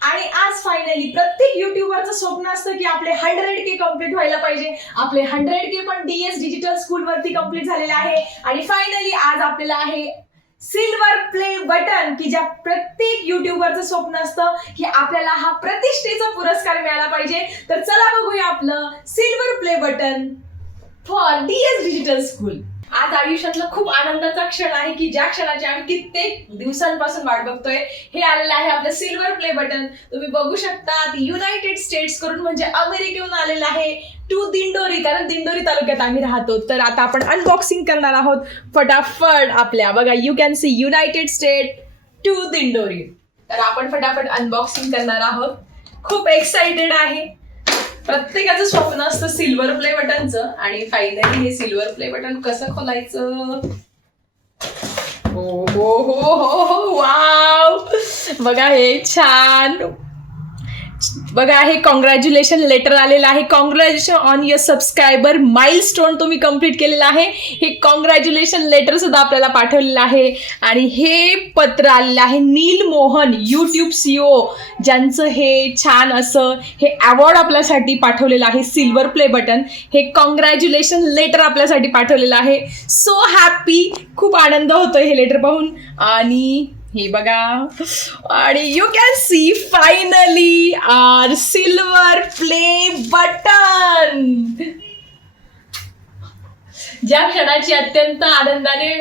आणि आज फायनली प्रत्येक युट्यूबरचं स्वप्न असतं की आपले 100K कम्प्लीट व्हायला पाहिजे. आपले 100K पण DS डिजिटल स्कूल वरती कम्प्लीट झालेले आहे. आणि फायनली आज आपल्याला आहे सिल्वर प्ले बटन, की ज्या प्रत्येक युट्यूबरचं स्वप्न असतं की आपल्याला हा प्रतिष्ठेचा पुरस्कार मिळाला पाहिजे. तर चला बघूया आपलं silver play button for DS digital school. आज आयुष्यातला खूप आनंदाचा क्षण आहे की ज्या क्षणाची आम्ही कित्येक दिवसांपासून वाट बघतोय. हे आलेलं आहे आपलं सिल्वर प्ले बटन. तुम्ही बघू शकता युनायटेड स्टेट्स करून म्हणजे अमेरिकेहून आलेलं आहे टू दिंडोरी, कारण दिंडोरी तालुक्यात आम्ही राहतो. तर आता आपण अनबॉक्सिंग करणार आहोत फटाफट. आपल्या बघा you can see United State to Dindori. तर आपण फटाफट अनबॉक्सिंग करणार आहोत. खूप एक्साइटेड आहे. प्रत्येकाचं स्वप्न असतं सिल्वर प्ले बटनचं आणि फायनली हे सिल्वर प्ले बटन कसं खोलायचं. हो हो हो हो हो वाव, बघा हे छान. बघा हे कॉंग्रॅच्युलेशन लेटर आलेलं आहे. Congratulation on your subscriber milestone तुम्ही कंप्लीट केलेलं आहे. हे कॉंग्रॅच्युलेशन लेटर सुद्धा आपल्याला पाठवलेलं आहे. आणि हे पत्र आलेलं आहे नील मोहन यूट्यूब CEO, ज्यांचं हे छान असं हे अवॉर्ड आपल्यासाठी पाठवलेलं आहे सिल्वर प्ले बटन. हे कॉंग्रॅच्युलेशन लेटर आपल्यासाठी पाठवलेलं आहे. सो हॅपी, खूप आनंद होतोय हे लेटर पाहून. आणि हे बघा, आणि you can see finally our silver play button. ज्या क्षणाची अत्यंत आनंदाने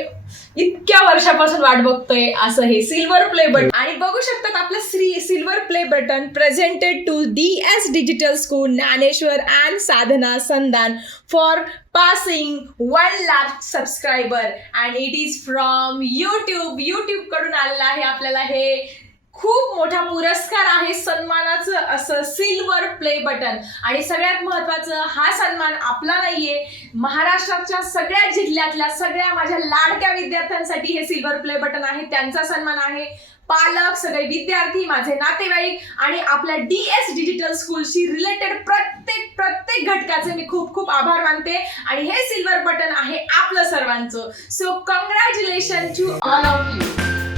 इतक्या वर्षापासून वाट बघतोय असं हे सिल्वर प्ले बटन. आणि बघू शकतात आपलं silver play button presented to DS digital school Dnyaneshwar and Sadhana संदान for passing 1 lakh subscriber and it is from YouTube कडून आलेलं आहे आपल्याला. हे खूप मोठा पुरस्कार आहे, सन्मानाचं असं सिल्वर प्ले बटन. आणि सगळ्यात महत्वाचं, हा सन्मान आपला नाहीये, महाराष्ट्राच्या सगळ्या जिल्ह्यातल्या सगळ्या माझ्या लाडक्या विद्यार्थ्यांसाठी हे सिल्वर प्ले बटन आहे. त्यांचा सन्मान आहे. पालक, सगळे विद्यार्थी, माझे नातेवाईक आणि आपल्या DS डिजिटल स्कूलशी रिलेटेड प्रत्येक घटकाचे मी खूप खूप आभार मानते. आणि हे सिल्वर बटन आहे आपलं सर्वांचं. So congratulation to all of you.